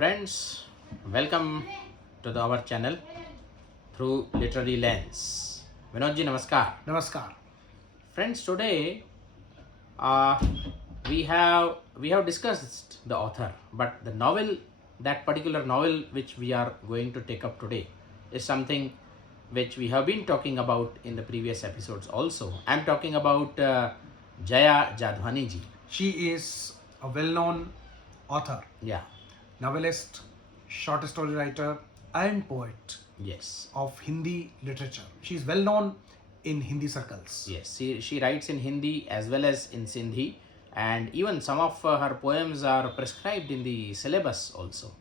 Friends, welcome to our channel through Literary Lens. Vinodji, namaskar. Namaskar. Friends, today uh, we have discussed the author, but the novel, that particular novel which we are going to take up today, is something which we have been talking about in the previous episodes also. I'm talking about Jaya Jadhwani ji. She is a well-known author, Yeah, novelist, short story writer, and poet yes. of Hindi literature. She is well-known in Hindi circles. Yes, she writes in Hindi as well as in Sindhi, and even some of her poems are prescribed in the syllabus also.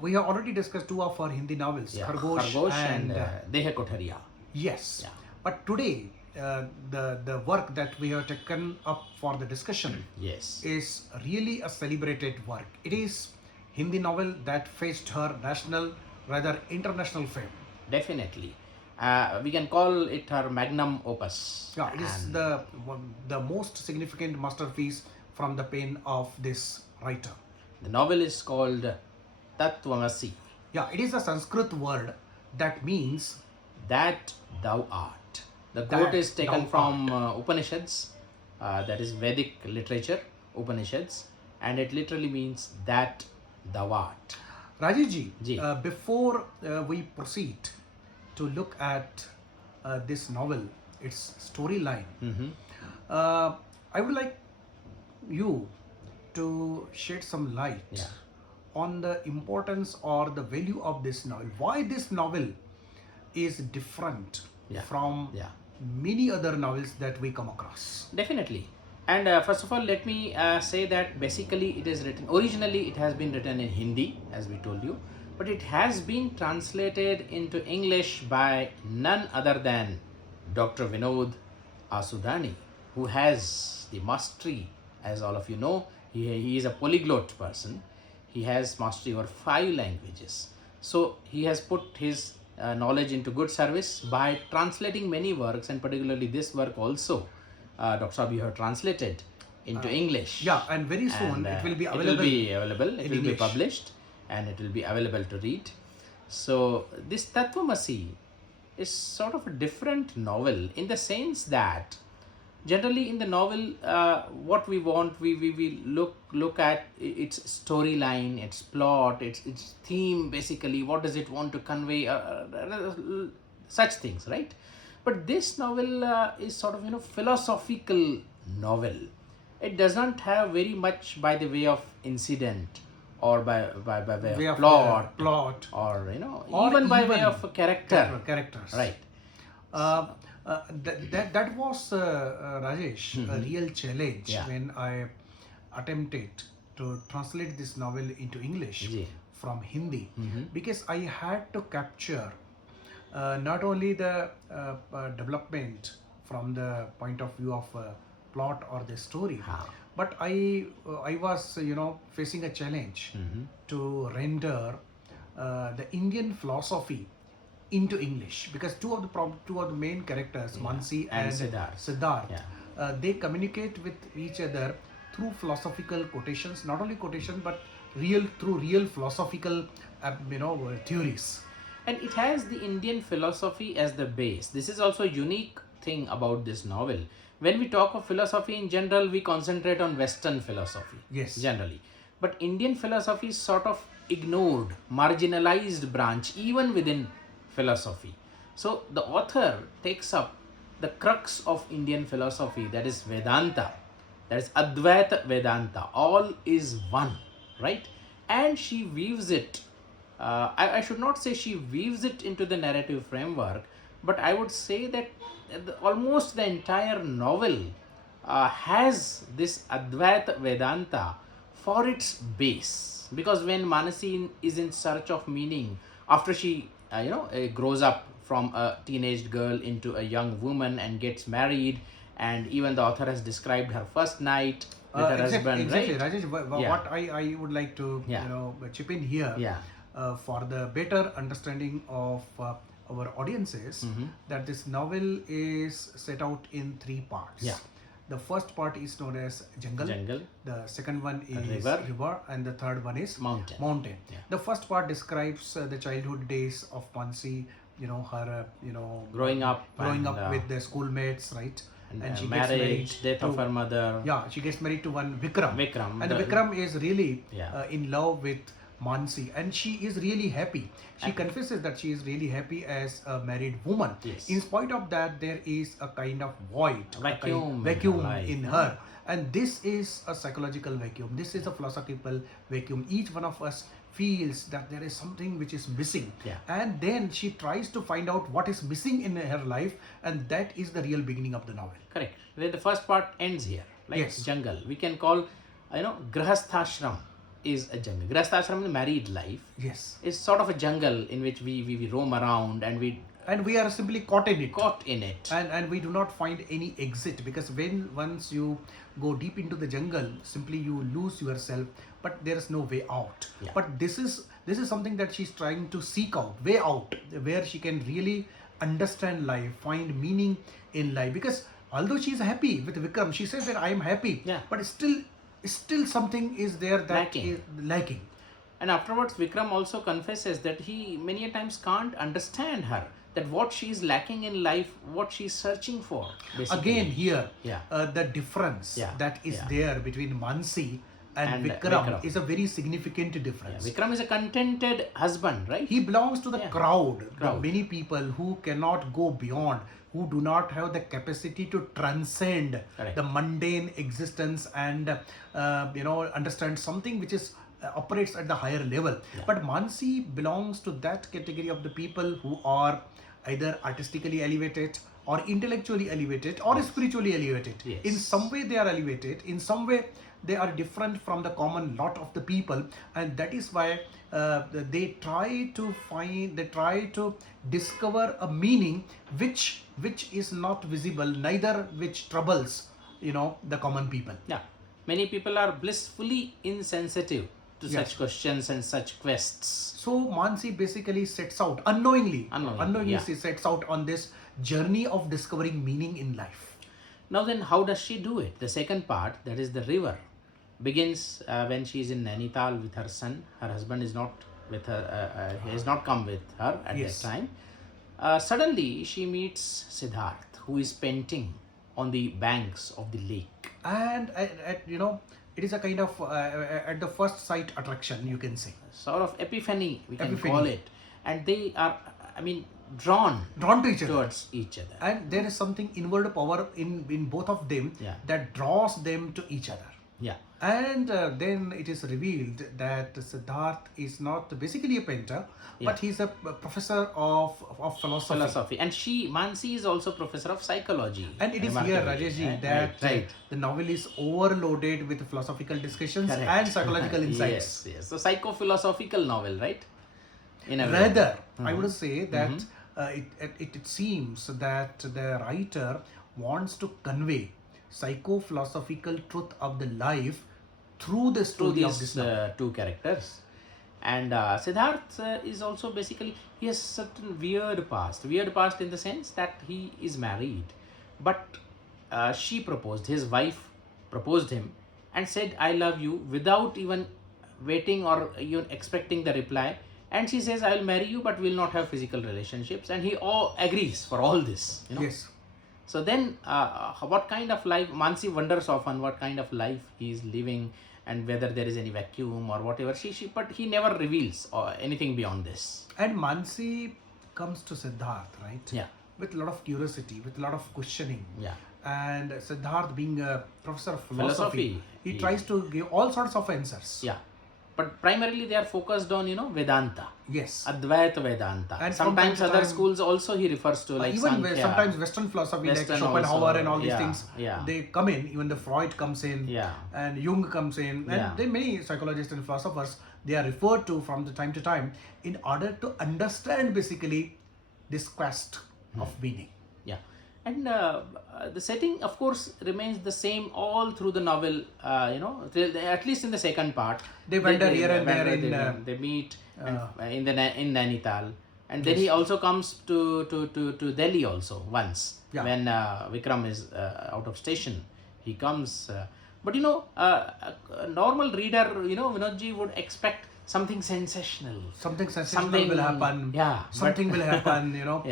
We have already discussed two of her Hindi novels, Yeah, Khargosh and Dehe Kothariya. yes. Yeah. But today, the work that we have taken up for the discussion Yes, is really a celebrated work. It is Hindi novel that faced her national, rather international fame. definitely. We can call it her magnum opus. Yeah, it is And the most significant masterpiece from the pen of this writer. the novel is called thatwamasi, Yeah, it is a Sanskrit word that means that thou art. The That quote is taken thou from Upanishads, that is Vedic literature, Upanishads, and it literally means that thou art. Rajesh Ji. before we proceed to look at this novel, its storyline, I would like you to shed some light Yeah. on the importance or the value of this novel. Why this novel is different Yeah. from Yeah. many other novels that we come across. Definitely. And first of all, let me say that basically it is written, originally it has been written in Hindi, as we told you, but it has been translated into English by none other than Dr. Vinod Asudani, who has the mastery, as all of you know. He is a polyglot person. He has mastery over 5 languages. So he has put his knowledge into good service by translating many works, and particularly this work also. Dr. Saab, you have translated into English. Yeah, and very soon And, it will be It available. will be available. It in will be English. published, and it will be available to read. So this Tattvamasi is sort of a different novel in the sense that generally in the novel, what we want, we look at its storyline, its plot, its theme, basically what does it want to convey, such things, right? But this novel is sort of philosophical novel. It does not have very much by the way of incident or by way of plot, plot or or even by way even of character, characters. right? Uh, that was Rajesh, a real challenge Yeah. when I attempted to translate this novel into English Ji. from Hindi, because I had to capture not only the development from the point of view of plot or the story, but I was facing a challenge to render the Indian philosophy into English, because two of the main characters, Mansi And and Siddharth. Yeah. they communicate with each other through philosophical quotations, not only quotation but through real philosophical theories. And it has the Indian philosophy as the base. This is also a unique thing about this novel. When we talk of philosophy in general, we concentrate on Western philosophy. Yes. Generally. But Indian philosophy is sort of ignored, marginalized branch even within philosophy. So the author takes up the crux of Indian philosophy, that is Vedanta, that is Advaita Vedanta. All is one, right? And she weaves it. I should not say she weaves it into the narrative framework, but I would say that almost the entire novel has this Advaita Vedanta for its base. Because when Manasi is in search of meaning, after she grows up from a teenage girl into a young woman and gets married, and even the author has described her first night with her husband, exactly, right? Rajesh, Yeah. what I would like to Yeah. chip in here, Yeah. for the better understanding of our audiences, that this novel is set out in 3 parts. Yeah. The first part is known as jungle. Jungle. The second one is River. and the third one is Mountain. Yeah. The first part describes the childhood days of Mansi. Her Growing up with the schoolmates, right? And she marriage, gets married death to, of her mother. Yeah, she gets married to one Vikram. And the Vikram is really Yeah. in love with Mansi, and she is really happy. She confesses that she is really happy as a married woman. Yes. In spite of that, there is a kind of void, Vacuum in her. And this is a psychological vacuum. This is a philosophical vacuum. Each one of us feels that there is something which is missing. Yeah. And then she tries to find out what is missing in her life, and that is the real beginning of the novel. Correct. Where the first part ends here, like Yes. jungle. We can call, Grahasthashram is a jungle. Grahasthashram, the married life, Yes. is sort of a jungle in which we roam around and we are simply caught in it. it. And we do not find any exit, because once you go deep into the jungle, simply you lose yourself, but there is no way out. Yeah. But this is something that she's trying to seek out, way out, where she can really understand life, find meaning in life. Because although she is happy with Vikram, she says that I am happy, Yeah. but still something is there that is lacking. And afterwards, Vikram also confesses that he many a times can't understand her, that what she is lacking in life, what she is searching for. Basically. Again, here, Yeah. the difference that is there between Mansi and Vikram is a very significant difference. Yeah. Vikram is a contented husband, right? He belongs to the crowd, the Crowd. many people who cannot go beyond, who do not have the capacity to transcend Correct. the mundane existence and understand something which is operates at the higher level. Yeah. But Mansi belongs to that category of the people who are either artistically elevated or intellectually elevated or spiritually elevated. Yes. In some way they are elevated, in some way they are different from the common lot of the people, and that is why they try to discover a meaning which is not visible, neither which troubles the common people. Yeah. Many people are blissfully insensitive to such questions and such quests. So Mansi basically sets out unknowingly yeah. she sets out on this journey of discovering meaning in life. Now then, how does she do it? The second part, that is the river, begins when she is in Nainital with her son. Her husband is not with her, he has not come with her at Yes. that time. Suddenly she meets Siddharth, who is painting on the banks of the lake. And it is a kind of at the first sight attraction, you can say. Sort of epiphany, we can Epiphany. call it. And they are, drawn to each other. towards each other. And there is something inward power in both of them that draws them to each other. Yeah. And then it is revealed that Siddharth is not basically a painter, but he's a professor of philosophy. And Mansi is also professor of psychology. And it is here, Remarkably, Rajeshji, right? that the novel is overloaded with philosophical discussions Correct. and psychological insights. Yes. So psycho-philosophical novel, right? In a way. Rather, I would say that it seems that the writer wants to convey psycho-philosophical truth of the life through the story of this novel. Two characters. And Siddharth is also basically, he has certain weird past in the sense that he is married, but she proposed, his wife proposed him and said, I love you, without even waiting or even expecting the reply. And she says, I will marry you, but we will not have physical relationships. And he agrees for all this. Yes. So then, what kind of life, Mansi wonders often what kind of life he is living and whether there is any vacuum or whatever. But he never reveals anything beyond this. And Mansi comes to Siddharth, right? Yeah. With a lot of curiosity, with a lot of questioning. Yeah. And Siddharth, being a professor of philosophy, he he tries to give all sorts of answers. Yeah. But primarily they are focused on, Vedanta. Yes. Advaita Vedanta. And sometimes from time to other time, schools also he refers to, like even Sankhya. sometimes Western philosophy, Western like Schopenhauer also, and all these yeah, things, yeah. they come in. Even the Freud comes in, Yeah. and Jung comes in, and Yeah. then many psychologists and philosophers, they are referred to from the time to time in order to understand basically this quest of meaning. Yeah. And the setting, of course, remains the same all through the novel, at least in the second part. They wander here and there they meet in Nainital. And then he also comes to Delhi also once, when Vikram is out of station. he comes. But a normal reader, Vinodji would expect something sensational. Something sensational Something- will happen. yeah, Something will happen.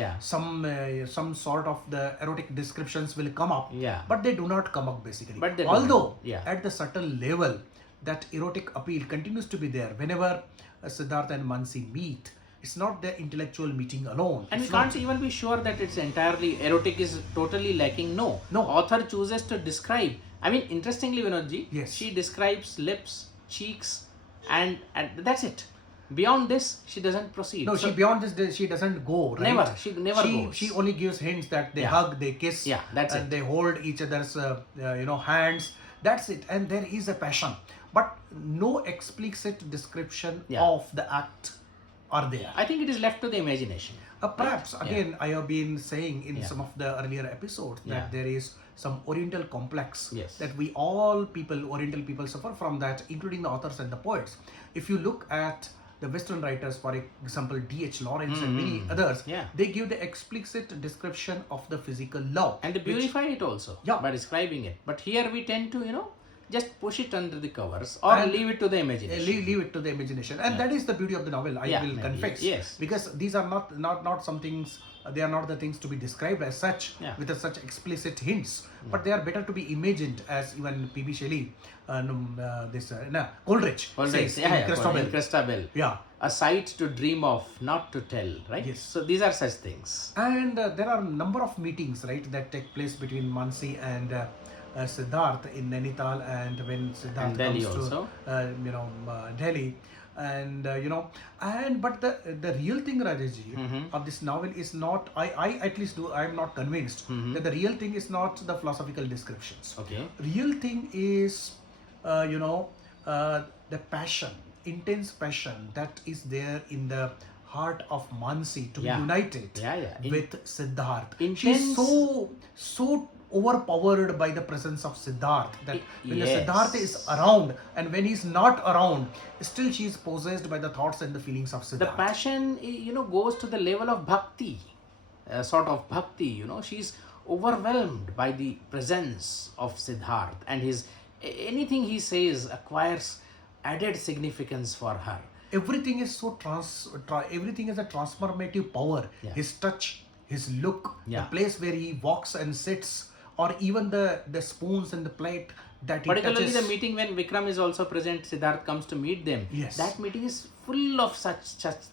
Yeah. Some sort of the erotic descriptions will come up. Yeah. But they do not come up basically. But they although don't. Yeah. at the subtle level, that erotic appeal continues to be there whenever Siddhartha and Mansi meet. It's not the intellectual meeting alone. And It's we can't not- even be sure that it's entirely erotic is totally lacking. No. No. Author chooses to describe. I mean, interestingly, Vinodji, Yes. she describes lips, cheeks, and that's it. Beyond this, she doesn't proceed. No, So- she beyond this, she doesn't go, right? Never. She never goes. She only gives hints that they Yeah. hug, they kiss, Yeah, that's and it. they hold each other's, hands. That's it. And there is a passion, but no explicit description Yeah. of the act are there. I think it is left to the imagination. Perhaps again, I have been saying in Yeah. some of the earlier episodes that Yeah. there is some Oriental complex Yes. that we all people, Oriental people, suffer from that, including the authors and the poets. If you look at the Western writers, for example, D.H. Lawrence and many others, Yeah. they give the explicit description of the physical law. And they beautify it also Yeah. by describing it. But here we tend to, just push it under the covers or And leave it to the imagination. Leave it to the imagination, and that is the beauty of the novel. I Yeah, will maybe. confess, Yes. because these are not some things. They are not the things to be described as such Yeah. with such explicit hints, but they are better to be imagined, as even P.B. Shelley, Coleridge says in Christabel. In Christabel. Yeah. A sight to dream of, not to tell, right? Yes. So these are such things. And there are a number of meetings, right, that take place between Mansi and Siddharth in Nainital, and when Siddharth And Delhi comes also. to Delhi, and but the real thing, Rajeshji, of this novel is not. I at least do. I am not convinced that the real thing is not the philosophical descriptions. Okay. Real thing is, the passion, intense passion that is there in the heart of Mansi to Yeah. be united Yeah. with Siddharth. Intense- She's so overpowered by the presence of Siddharth that when the Yes. Siddharth is around, and when he's not around, still she is possessed by the thoughts and the feelings of The Siddharth. passion, goes to the level of bhakti, a sort of bhakti, she's overwhelmed by the presence of Siddharth, and anything he says acquires added significance for her. Everything is so everything is a transformative power. Yeah. His touch, his look, Yeah. the place where he walks and sits, or even the spoons and the plate that he Particularly touches. the meeting when Vikram is also present, Siddharth comes to meet them. Yes. That meeting is full of such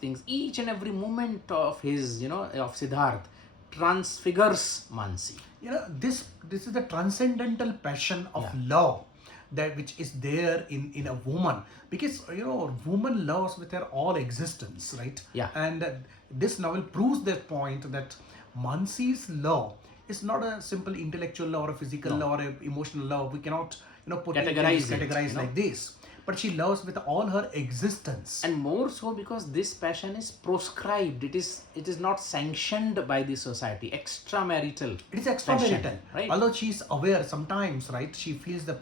things. Each and every moment of his, of Siddharth transfigures Mansi. This is the transcendental passion of Yeah. love that which is there in a woman, because woman loves with her all existence, right? Yeah. And this novel proves that point, that Mansi's love is not a simple intellectual love or a physical love or a emotional love. We cannot put it in Categorize this it, categorized like this, but she loves with all her existence. And more so because this passion is proscribed. It is not sanctioned by the society. Extramarital. It is extramarital, passion, right? Although she is aware sometimes, right? She feels the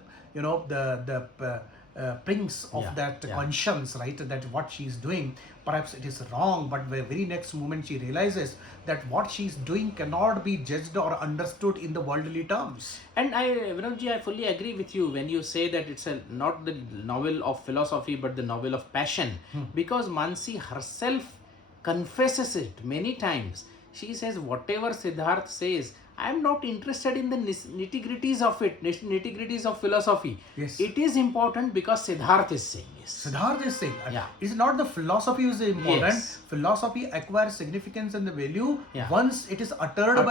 prings of Yeah, that yeah. conscience, right? That what she is doing, perhaps it is wrong, but the very next moment she realizes that what she is doing cannot be judged or understood in the worldly terms. And Vinodji, I fully agree with you when you say that it's not the novel of philosophy but the novel of passion, because Mansi herself confesses it many times. She says, whatever Siddharth says, I am not interested in the nitty-gritties of it, nitty-gritties of philosophy. Yes. It is important because Siddharth is saying this. Siddharth is saying, Yeah. it's not the philosophy is important. Yes. Philosophy acquires significance and the value Yeah. once it is uttered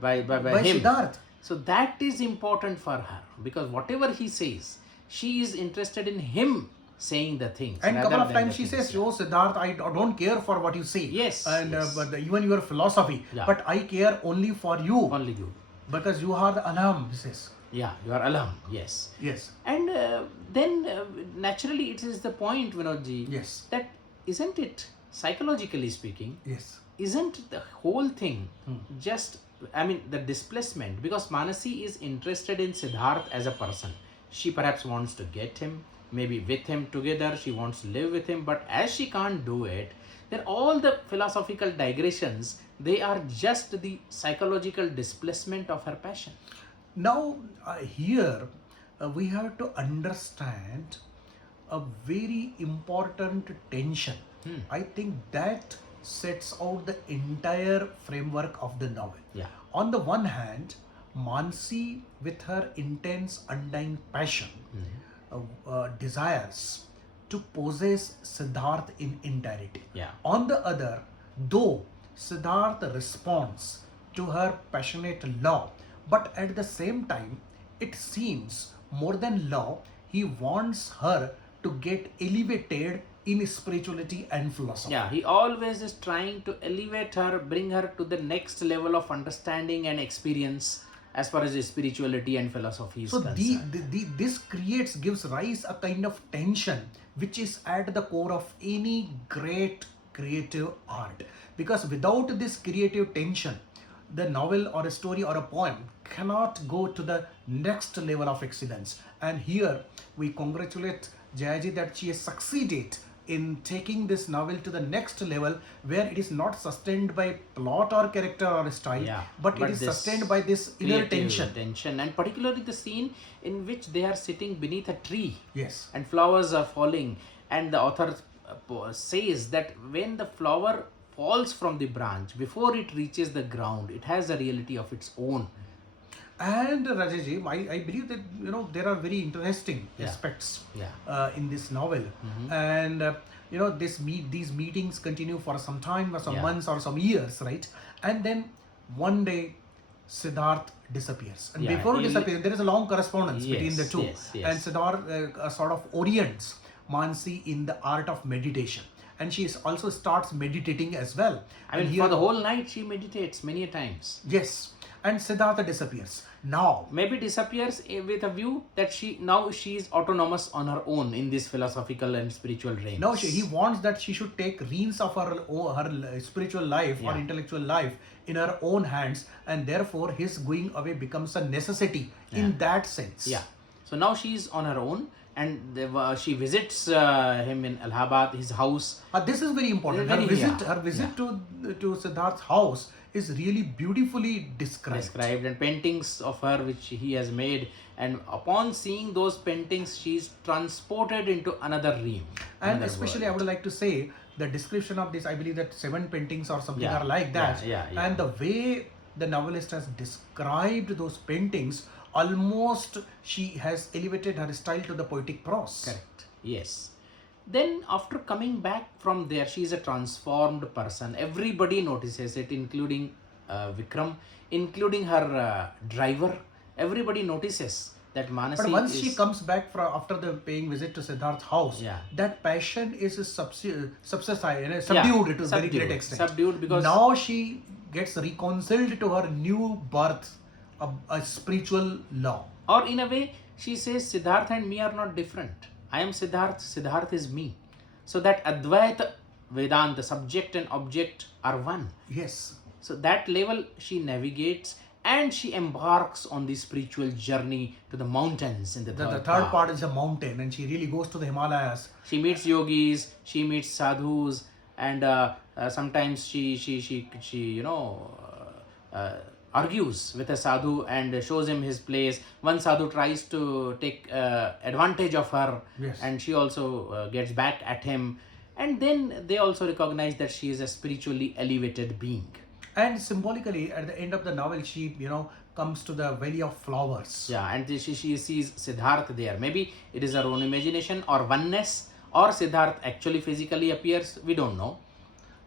by by him. Siddharth. So that is important for her, because whatever he says, she is interested in him saying the things. And rather couple of than times the she things. says, "Oh Siddharth, I don't care for what you say." Yes, And yes. but even your philosophy, Yeah. but I care only for you, Only you. because you are the alam. This is Yeah, you are alam. Yes. yes, And then naturally it is the point, Vinodji, yes, that isn't it, psychologically speaking, yes, isn't the whole thing just, the displacement, because Manasi is interested in Siddharth as a person. She perhaps wants to get him, maybe with him together, she wants to live with him, but as she can't do it, then all the philosophical digressions, they are just the psychological displacement of her passion. Now, here we have to understand a very important tension. I think that sets out the entire framework of the novel. Yeah. On the one hand, Mansi, with her intense, undying passion, desires to possess Siddharth in entirety. Yeah. On the other, though Siddharth responds to her passionate love, but at the same time, it seems more than love, he wants her to get elevated in spirituality and philosophy. Yeah, he always is trying to elevate her, bring her to the next level of understanding and experience as far as his spirituality and philosophy is So concerned. this gives rise a kind of tension which is at the core of any great creative art, because without this creative tension, the novel or a story or a poem cannot go to the next level of excellence. And here we congratulate Jayaji that she has succeeded in taking this novel to the next level, where it is not sustained by plot or character or style, Yeah, but it is this sustained by this inner creative tension. and particularly the scene in which they are sitting beneath a tree Yes. and flowers are falling, and the author says that when the flower falls from the branch, before it reaches the ground, it has a reality of its own. And Rajesh, I believe that there are very interesting Yeah. aspects Yeah. in this novel, and these meetings continue for some time, or some Yeah. months, or some years, right? And then one day, Siddharth disappears, and Yeah, before he- disappearing, there is a long correspondence between the Yes, two, yes, yes. and Siddharth sort of orients Mansi in the art of meditation, and she also starts meditating as well. I mean, And for the whole night she meditates many a times. yes, and Siddhartha disappears. Now, Maybe disappears with a view that she is autonomous on her own in this philosophical and spiritual realms. no, he wants that she should take reins of her spiritual life or Yeah. intellectual life in her own hands, and therefore his going away becomes a necessity in that sense. Yeah. So now she is on her own, and she visits him in Allahabad, his house. This is very important. Her visit to Siddharth's house is really beautifully described. And paintings of her which he has made, and upon seeing those paintings she is transported into another realm. And another especially, world. I would like to say the description of this. I believe that 7 paintings or something Yeah, are like that. yeah. And the way the novelist has described those paintings, almost she has elevated her style to the poetic prose. Correct. Yes. Then after coming back from there, she is a transformed person. Everybody notices it, including Vikram, including her driver. Everybody notices that Manasi But once is, she comes back after the paying visit to Siddharth's house, Yeah. that passion is subdued to a very subdued, great extent. subdued because- now she gets reconciled to her new birth, a spiritual law. or in a way, she says Siddharth and me are not different. I am Siddharth, Siddharth is me. So that Advaita Vedanta, subject and object are one. Yes. So that level she navigates, and she embarks on the spiritual journey to the mountains in the The third third part is a mountain, and she really goes to the Himalayas. She meets yogis, she meets sadhus, and sometimes she argues with a sadhu and shows him his place. One sadhu tries to take advantage of her, Yes. and she also gets back at him. And then they also recognize that she is a spiritually elevated being. And symbolically, at the end of the novel, she comes to the Valley of Flowers. Yeah, and she sees Siddharth there. Maybe it is her own imagination or oneness, or Siddharth actually physically appears. We don't know.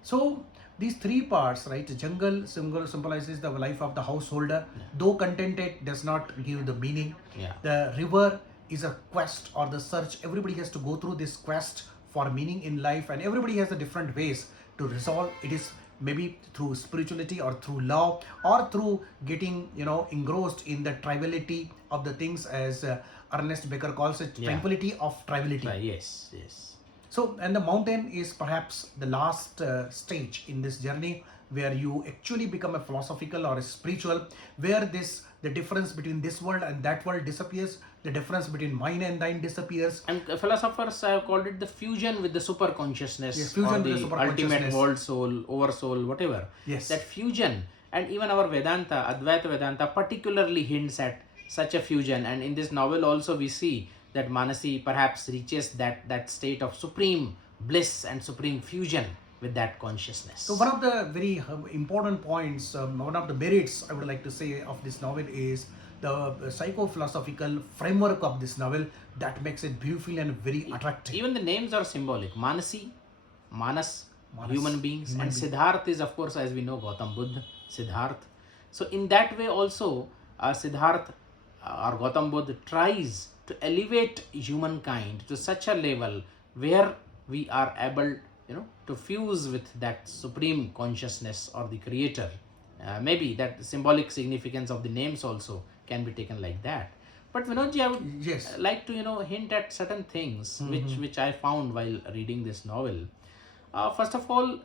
So these 3 parts, right? The jungle symbolizes the life of the householder. Though contented does not give the meaning. Yeah. The river is a quest or the search. Everybody has to go through this quest for meaning in life, and everybody has a different ways to resolve. It is maybe through spirituality or through love or through getting engrossed in the triviality of the things, as Ernest Becker calls it, tranquility of triviality. Yes. So, and the mountain is perhaps the last stage in this journey, where you actually become a philosophical or a spiritual, where the difference between this world and that world disappears, the difference between mine and thine disappears. And philosophers have called it the fusion with the super consciousness, Yes, fusion or with the the super ultimate consciousness. world soul, oversoul, whatever. Yes. That fusion, and even our Vedanta, Advaita Vedanta, particularly hints at such a fusion. And in this novel also we see that Manasi perhaps reaches that state of supreme bliss and supreme fusion with that consciousness. So one of the very important points, one of the merits I would like to say of this novel is the psycho-philosophical framework of this novel that makes it beautiful and very attractive. Even the names are symbolic. Manasi, Manas, Manas, human beings, human and being. Siddharth is, of course, as we know, Gautam Buddha, Siddharth. So in that way also, Siddharth or Gautam Buddha tries to elevate humankind to such a level where we are able, to fuse with that supreme consciousness or the creator. Maybe that symbolic significance of the names also can be taken like that. But Vinodji, I would Yes. like to hint at certain things which I found while reading this novel. First of all,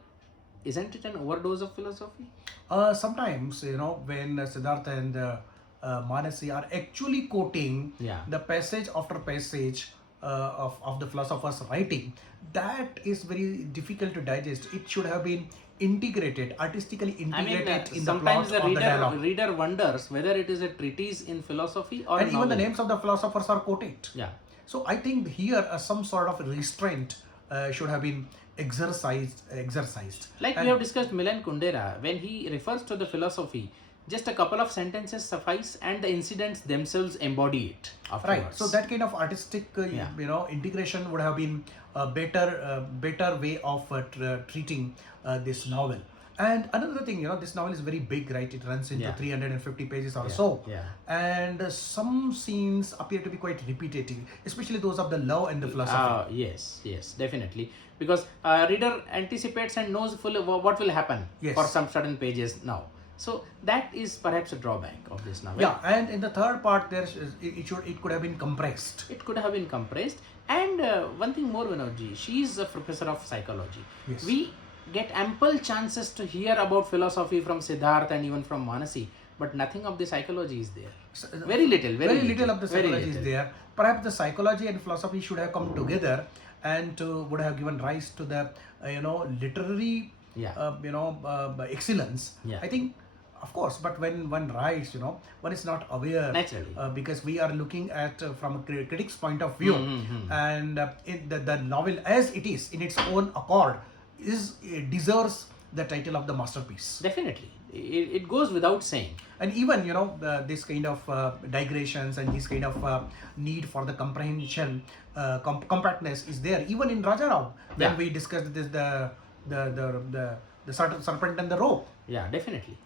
isn't it an overdose of philosophy? Sometimes, when Siddhartha and Manasi are actually quoting Yeah. the passage after passage of the philosopher's writing, that is very difficult to digest. It should have been integrated, artistically I mean, integrated in the sometimes plot the of the dialogue. reader wonders whether it is a treatise in philosophy or And a even the novel. names of the philosophers are quoted. Yeah. So I think here some sort of restraint should have been exercised. Like And- we have discussed Milan Kundera, when he refers to the philosophy, just a couple of sentences suffice and the incidents themselves embody it afterwards. Right. So that kind of artistic, Yeah. integration would have been a better way of treating this novel. And another thing, this novel is very big, right? It runs into Yeah. 350 pages or Yeah, so. yeah. And some scenes appear to be quite repetitive, especially those of the love and the philosophy. Yes, definitely. Because reader anticipates and knows fully what will happen Yes. for some certain pages now. So that is perhaps a drawback of this novel. Yeah, and in the third part, it could have been compressed. It could have been compressed. And one thing more, Vinodji, she is a professor of psychology. Yes. We get ample chances to hear about philosophy from Siddharth and even from Manasi, but nothing of the psychology is there. Very little, Very little of the very psychology is little. there. Perhaps the psychology and philosophy should have come together and would have given rise to the literary Yeah. excellence. Yeah. I think, of course, but when one writes, one is not aware. Naturally. Because we are looking at from a critic's point of view, and the novel as it is in its own accord deserves the title of the masterpiece. Definitely. It goes without saying. And even this kind of digressions and this kind of need for the comprehension, compactness is there even in Raja Rao when Yeah. we discussed this the serpent and the rope. Yeah, definitely.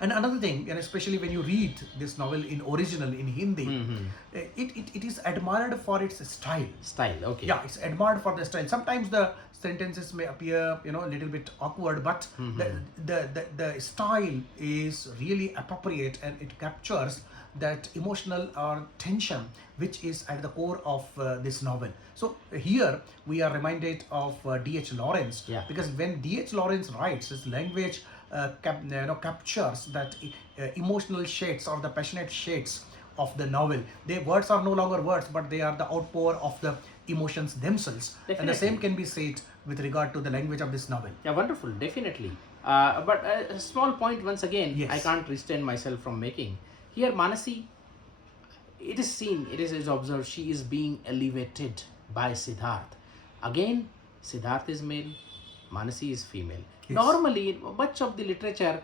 And another thing, and especially when you read this novel in original in Hindi, it is admired for its style. Style, okay. Yeah, it's admired for the style. Sometimes the sentences may appear, a little bit awkward, but the style is really appropriate and it captures that emotional tension which is at the core of this novel. So here we are reminded of D.H. Lawrence, Yeah. because when D.H. Lawrence writes, his language captures that emotional shades or the passionate shades of the novel. Their words are no longer words, but they are the outpour of the emotions themselves. And the same Definitely. can be said with regard to the language of this novel. Yeah, wonderful, definitely. But a small point once again, Yes. I can't restrain myself from making. Here, Manasi, it is seen, it is observed, she is being elevated by Siddharth. Again, Siddharth is male, Manasi is female. Yes. Normally, in much of the literature,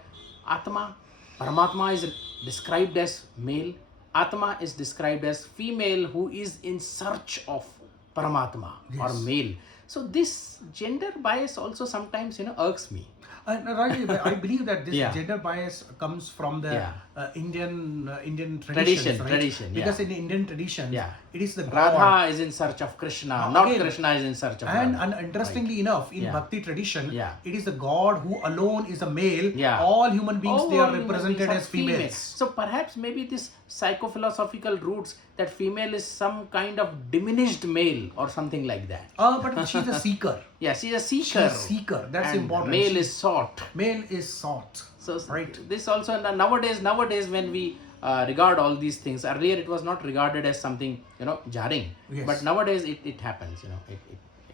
Atma, Paramatma is described as male, Atma is described as female who is in search of Paramatma or Yes. male. So this gender bias also sometimes irks me. And Rajesh, I believe that this Yeah. gender bias comes from the Yeah. Indian Tradition, traditions, right? tradition, yeah. Because in the Indian tradition, Yeah. it is the Radha god. is in search of Krishna, Now, not again, Krishna is in search of And, Radha. interestingly enough, in Yeah. Bhakti tradition, Yeah. it is the god who alone is a male. Yeah. All human beings, All they are human represented beings are as females. So perhaps maybe this psychophilosophical roots that female is some kind of diminished male or something like that. But she's a seeker. Yeah, she's a seeker. She's a seeker. That's and important. Male is sought. Male is sought. So Right. this also nowadays when we regard all these things, earlier it was not regarded as something jarring. Yes. But nowadays it happens.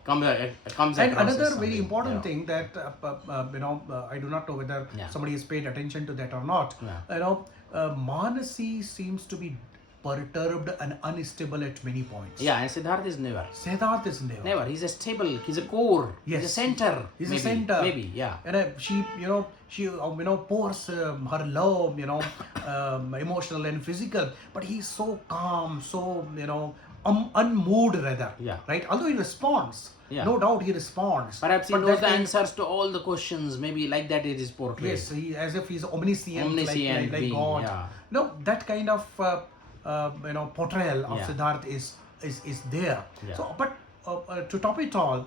comes And across as another something, very important yeah. thing that I do not know whether Yeah. somebody has paid attention to that or not. Yeah. Manasi seems to be perturbed and unstable at many points. Yeah, and Siddharth is never. Siddharth is never. Never. He's a stable. He's a core. Yes. He's a center. He's maybe, a center. Maybe, yeah. And she pours her love, emotional and physical. But he's so calm, so unmoved rather. Yeah. Right. Although he responds. Yeah. No doubt he responds. Perhaps he But knows that the kind- answers to all the questions. Maybe like that it is portrayed. Yes, as if he's omniscient, Omniscient like being, God. yeah. No, that kind of portrayal of Yeah. Siddharth is there. Yeah. So, but to top it all,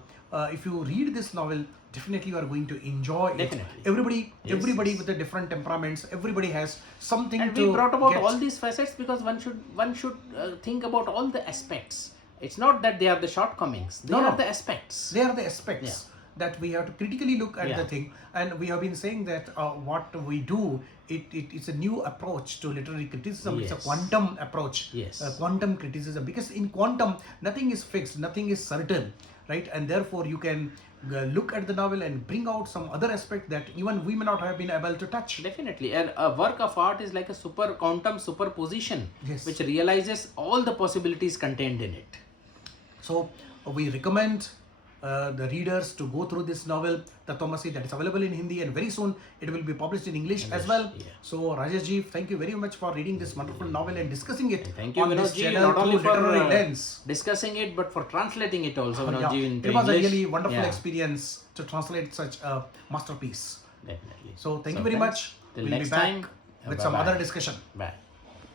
if you read this novel, definitely you are going to enjoy Definitely. it. Everybody Yes. with the different temperaments. Everybody has something And to we brought about get. all these facets because one should think about all the aspects. It's not that they are the shortcomings. They No, are no. the aspects. They are the aspects that we have to critically look at Yeah. the thing, and we have been saying that what we do, it's a new approach to literary criticism. It's a Yes. quantum approach, Yes. quantum criticism, because in quantum nothing is fixed, nothing is certain, right? And therefore you can look at the novel and bring out some other aspect that even we may not have been able to touch. Definitely. And a work of art is like a quantum superposition, Yes. which realizes all the possibilities contained in it. So we recommend the readers to go through this novel, Thatwamasi, that is available in Hindi, and very soon it will be published in English as well. Yeah. So Rajesh ji, thank you very much for reading this wonderful novel and discussing it Thank you, on this Vinod ji, channel not only through for literary lens. discussing it, but for translating it also. Vinod Yeah, ji, into it was English. a really wonderful Yeah, experience to translate such a masterpiece. Definitely. So thank you very thanks. much. Till We'll next be back time. with some Bye-bye. other discussion. Bye.